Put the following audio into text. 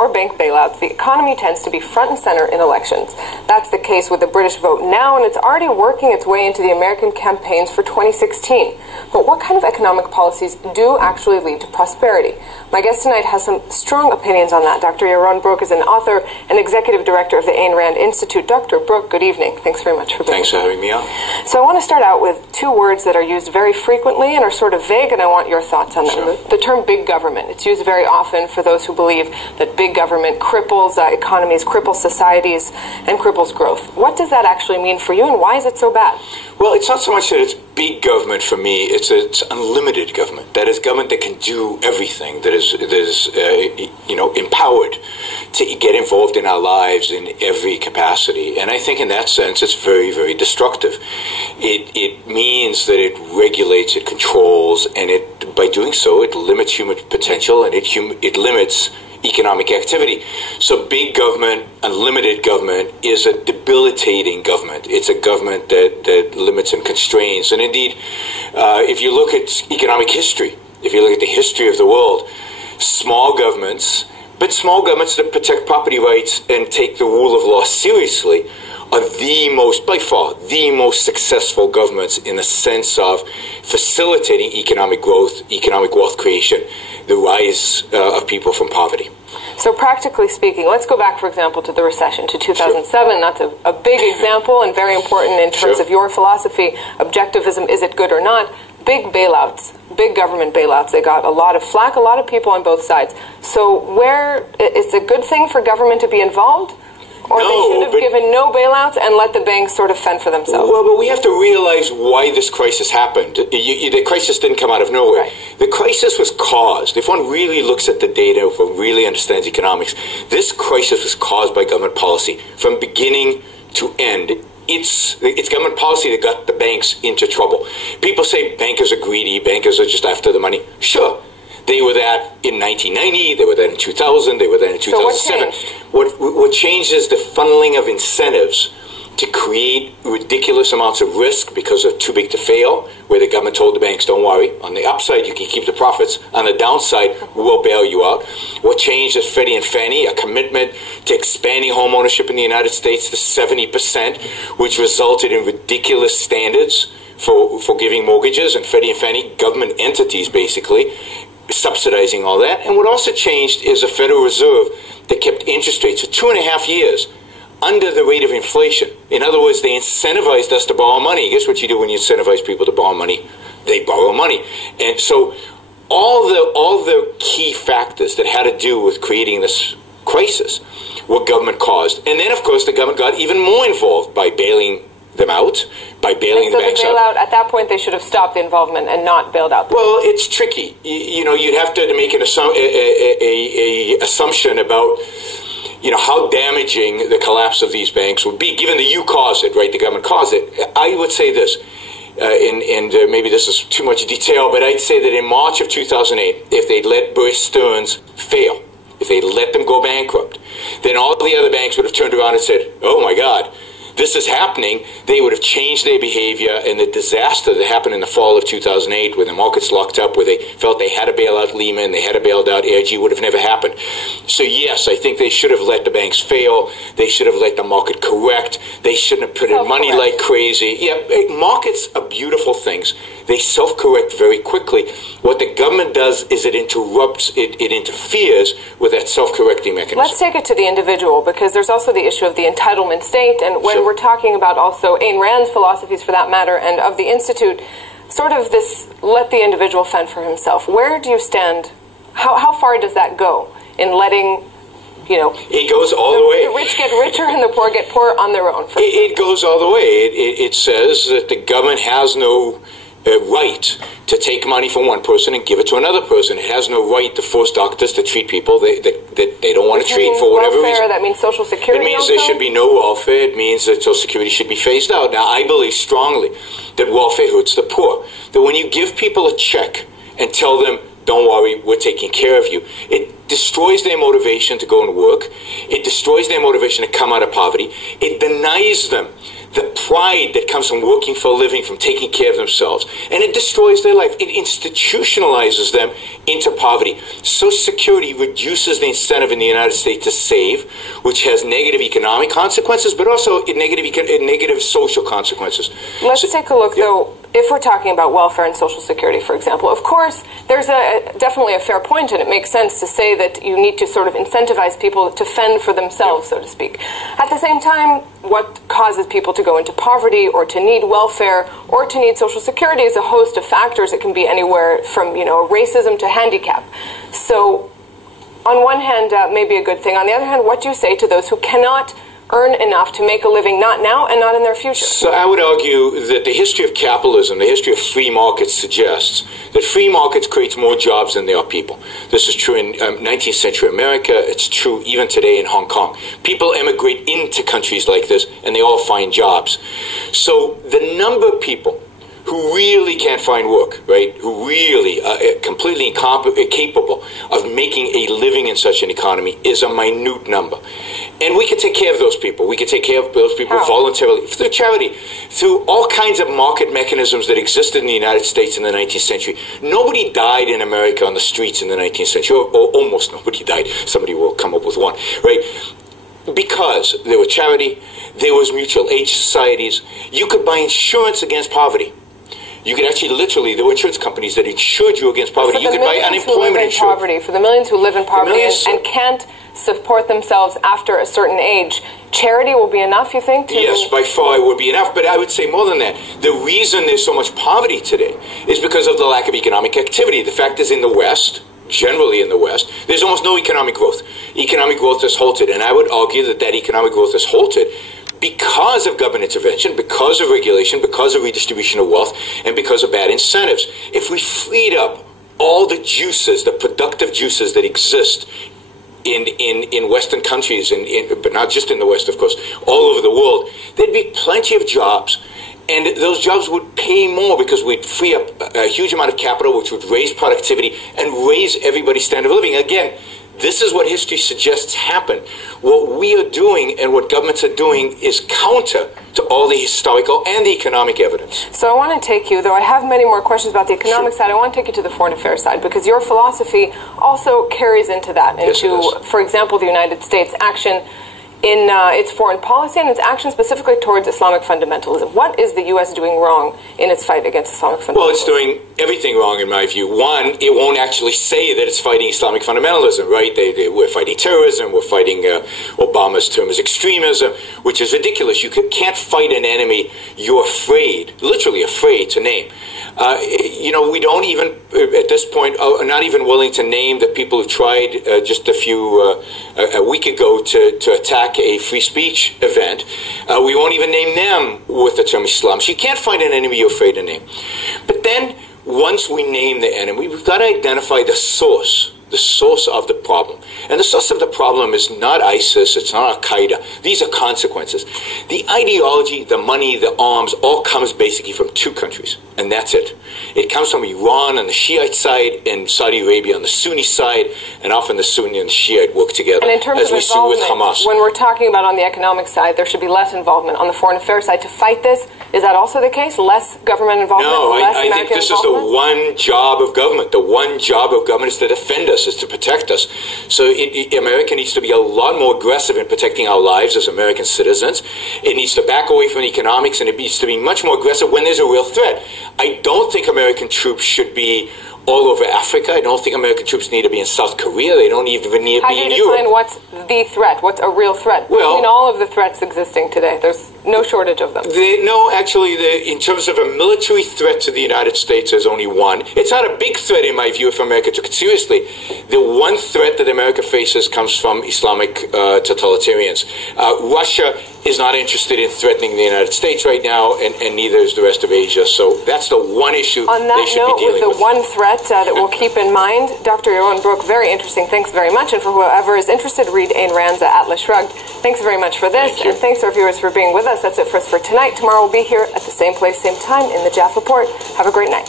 or bank bailouts, the economy tends to be front and center in elections. That's the case with the British vote now, and it's already working its way into the American campaigns for 2016. But what kind of economic policies do actually lead to prosperity? My guest tonight has some strong opinions on that. Dr. Yaron Brook is an author and executive director of the Ayn Rand Institute. Dr. Brook, good evening. Thanks very much for being here. Thanks for having me on. So I want to start out with two words that are used very frequently and are sort of vague, and I want your thoughts on them. Sure. The term big government. It's used very often for those who believe that big government cripples economies, cripples societies, and cripples growth. What does that actually mean for you, and why is it so bad? Well, it's not so much that it's big government for me. It's unlimited government. That is government that can do everything. That is empowered to get involved in our lives in every capacity. And I think in that sense, it's very, very destructive. It means that it regulates, it controls, and by doing so, it limits human potential and it limits economic activity. So big government, unlimited government, is a debilitating government. It's a government that limits and constrains. And indeed, if you look at economic history, if you look at the history of the world, small governments that protect property rights and take the rule of law seriously are by far, the most successful governments in the sense of facilitating economic growth, economic wealth creation, the rise of people from poverty. So practically speaking, let's go back, for example, to the recession, to 2007. Sure. That's a big example and very important in terms Sure. of your philosophy. Objectivism, is it good or not? Big bailouts, big government bailouts. They got a lot of flack, a lot of people on both sides. So it's a good thing for government to be involved? Or they should have given no bailouts and let the banks sort of fend for themselves? Well, but we have to realize why this crisis happened. The crisis didn't come out of nowhere. Right. The crisis was caused. If one really looks at the data, if one really understands economics, this crisis was caused by government policy from beginning to end. It's government policy that got the banks into trouble. People say bankers are greedy, bankers are just after the money. Sure. They were that in 1990, they were that in 2000, they were that in 2007. What changed is the funneling of incentives to create ridiculous amounts of risk because of too big to fail, where the government told the banks, don't worry, on the upside you can keep the profits, on the downside we'll bail you out. What changed is Freddie and Fannie, a commitment to expanding home ownership in the United States to 70%, which resulted in ridiculous standards for giving mortgages, and Freddie and Fannie, government entities basically, subsidizing all that. And what also changed is a Federal Reserve that kept interest rates for 2.5 years under the rate of inflation. In other words, they incentivized us to borrow money. Guess what you do when you incentivize people to borrow money? They borrow money. And so all the key factors that had to do with creating this crisis were government caused. And then, of course, the government got even more involved by bailing them out, by bailing the banks out. At that point, they should have stopped the involvement and not bailed out. Well, it's tricky. You'd have to make an assumption about, how damaging the collapse of these banks would be, given that you caused it, right? The government caused it. I would say this, and maybe this is too much detail, but I'd say that in March of 2008, if they'd let Bear Stearns fail, if they let them go bankrupt, then all the other banks would have turned around and said, oh my God, this is happening. They would have changed their behavior, and the disaster that happened in the fall of 2008 where the markets locked up, where they felt they had to bail out Lehman, they had to bail out AIG, would have never happened. So yes, I think they should have let the banks fail. They should have let the market correct. They shouldn't have printed money like crazy. Yeah, markets are beautiful things. They self-correct very quickly. What the government does is it interrupts, it interferes with that self-correcting mechanism. Let's take it to the individual, because there's also the issue of the entitlement state, and when we're talking about also Ayn Rand's philosophies for that matter, and of the Institute, sort of this let the individual fend for himself. Where do you stand? How far does that go in letting, it goes all the way. The rich get richer and the poor get poorer on their own? It goes all the way. It says that the government has no right to take money from one person and give it to another person. It has no right to force doctors to treat people that they don't want to treat for whatever reason. That means Social Security. It means also? There should be no welfare. It means that Social Security should be phased out. Now, I believe strongly that welfare hurts the poor. That when you give people a check and tell them, don't worry, we're taking care of you. It destroys their motivation to go and work. It destroys their motivation to come out of poverty. It denies them the pride that comes from working for a living, from taking care of themselves. And it destroys their life. It institutionalizes them into poverty. Social Security reduces the incentive in the United States to save, which has negative economic consequences, but also negative social consequences. Let's take a look, though. If we're talking about welfare and Social Security, for example, of course, there's definitely a fair point, and it makes sense to say that you need to sort of incentivize people to fend for themselves, so to speak. At the same time, what causes people to go into poverty or to need welfare or to need Social Security is a host of factors. It can be anywhere from, racism to handicap. So, on one hand, maybe a good thing. On the other hand, what do you say to those who cannot earn enough to make a living, not now and not in their future? So I would argue that the history of capitalism, the history of free markets, suggests that free markets creates more jobs than there are people. This is true in 19th century America. It's true even today in Hong Kong. People emigrate into countries like this, and they all find jobs. So the number of people who really can't find work, right, who really are completely incapable of making a living in such an economy is a minute number. And we can take care of those people. We can take care of those people voluntarily, through charity, through all kinds of market mechanisms that existed in the United States in the 19th century. Nobody died in America on the streets in the 19th century, or almost nobody died. Somebody will come up with one, right? Because there was charity, there was mutual aid societies. You could buy insurance against poverty. You could actually there were insurance companies that insured you against poverty. You could buy unemployment insurance. For the millions who live in poverty and can't support themselves after a certain age, charity will be enough, you think? Yes, by far it would be enough. But I would say more than that. The reason there's so much poverty today is because of the lack of economic activity. The fact is, in the West, generally in the West, there's almost no economic growth. Economic growth is halted. And I would argue that economic growth is halted because of government intervention, because of regulation, because of redistribution of wealth, and because of bad incentives. If we freed up all the juices, the productive juices that exist in Western countries, but not just in the West, of course, all over the world, there'd be plenty of jobs. And those jobs would pay more because we'd free up a huge amount of capital, which would raise productivity and raise everybody's standard of living. Again, this is what history suggests happened. What we are doing and what governments are doing is counter to all the historical and the economic evidence. So I want to take you, though I have many more questions about the economic side, I want to take you to the foreign affairs side, because your philosophy also carries into that, into, for example, the United States' action in its foreign policy and its action specifically towards Islamic fundamentalism. What is the U.S. doing wrong in its fight against Islamic fundamentalism? Well, it's doing everything wrong in my view. One, it won't actually say that it's fighting Islamic fundamentalism, right? We're fighting terrorism. We're fighting Obama's term is extremism, which is ridiculous. You can't fight an enemy you're afraid, literally afraid to name. We don't even, at this point, are not even willing to name the people who tried just a week ago to attack a free speech event. We won't even name them with the term Islam. So you can't find an enemy you're afraid to name. But then, once we name the enemy, we've got to identify the source of the problem. And the source of the problem is not ISIS, it's not Al-Qaeda. These are consequences. The ideology, the money, the arms, all comes basically from two countries, and that's it. It comes from Iran on the Shiite side and Saudi Arabia on the Sunni side, and often the Sunni and the Shiite work together, and in terms as of we see with Hamas. When we're talking about on the economic side, there should be less involvement. On the foreign affairs side, to fight this, is that also the case? Less government involvement? No, less I think this is the one job of government. The one job of government is to defend us, is to protect us. So America needs to be a lot more aggressive in protecting our lives as American citizens. It needs to back away from economics, and it needs to be much more aggressive when there's a real threat. I don't think American troops should be all over Africa. I don't think American troops need to be in South Korea. They don't even need to be in Europe. How do you define what's the threat? What's a real threat? Well, between all of the threats existing today, there's no shortage of them. In terms of a military threat to the United States, there's only one. It's not a big threat, in my view, if America took it seriously. The one threat that America faces comes from Islamic totalitarians. Russia is not interested in threatening the United States right now, and neither is the rest of Asia. So that's the one issue they should be dealing with. On that note, with the one threat that we'll keep in mind, Dr. Yaron Brook, very interesting. Thanks very much. And for whoever is interested, read Ayn Rand's Atlas Shrugged. Thanks very much for this. And thanks to our viewers for being with us. That's it for us for tonight. Tomorrow we'll be here at the same place, same time in the Jaffa Port. Have a great night.